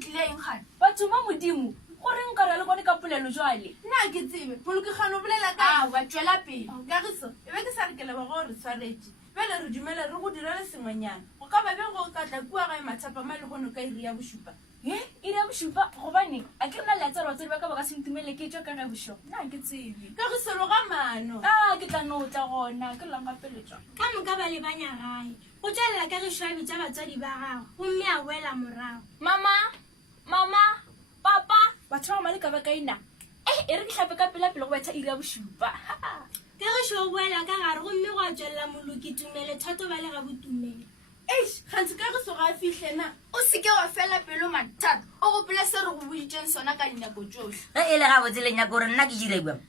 tlile eng gane batho ba modimo gore nka re le bone ka polelo jwale nna ke tsebe molokegano o bolela ka wa tswela pele kagiso e be ke sa re ke leba gore tshwaretse bele re dumele re go dira le sengwenyana go ka ba beng go ka tla kua gae mathapa ma le gono ka iri ya bosupa iri ya bosupa gobane a ke nna leatsara batsadi ba ka ba ka sentumele ke tswa ka ga boso nna ke tsebe kagiso lo ga mano ke tla no tla gona ke lang gapeletswa ka moka ba le banya gae go tswalela ka ge šwabi tša batswadi ba gago gomme a boela morago mama papa batho ba male ka ba kaina e re ke tlhape ka pela-pele go betha iri ya bosupa ka ge šo o boela ka gare gomme go a tswelela moloki tumele thato ba le ga botumele gantse kagiso ga a fitlhena o seke wa fela pelo mathata o gopela se re go boditseng sona ka dinako tsohle ge e le ga botseleng ya gore nna ke direkwang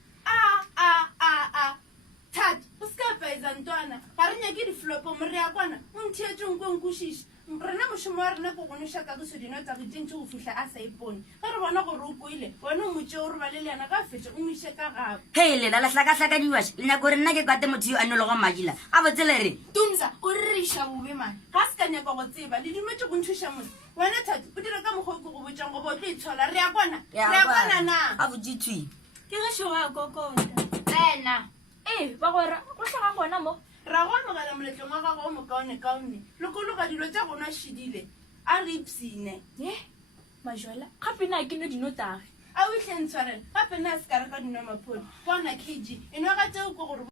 thata o se ka paetsantwana ga re nyake diflopo more ya kwana o nthietseng ko nkwešiša rena mošomo wa rena ko gonoša kagiso dino tsa go tšentše go fitlha a sa ipone ge re bona gore o koile bone o motse o re ba le le yana ka fetša o moise ka gago ge lela lahlakahlakadiwaša le nyako gore nna ke kwate motho yo a nologo majila a botsele re tumsa o ririša bobe mane ga se ka nyaka go tseba le dumetse go nthuša motse wena thata o dira ka mokgwa o ke go botsang go bo o tlo itshola re ya kwana na a botsithwi ke ge šo ga kokota tsena ba gora go tlhaga gona mo ra go amogela moletlong wa gago o mokaone-kaone lekologa dilo tša gona šhidile a re ipsine majwala gape na ke no dinotage a o itlhentshwarela gape nna a se ka re ka dino maphodi bona kg eno ga tseo ko gore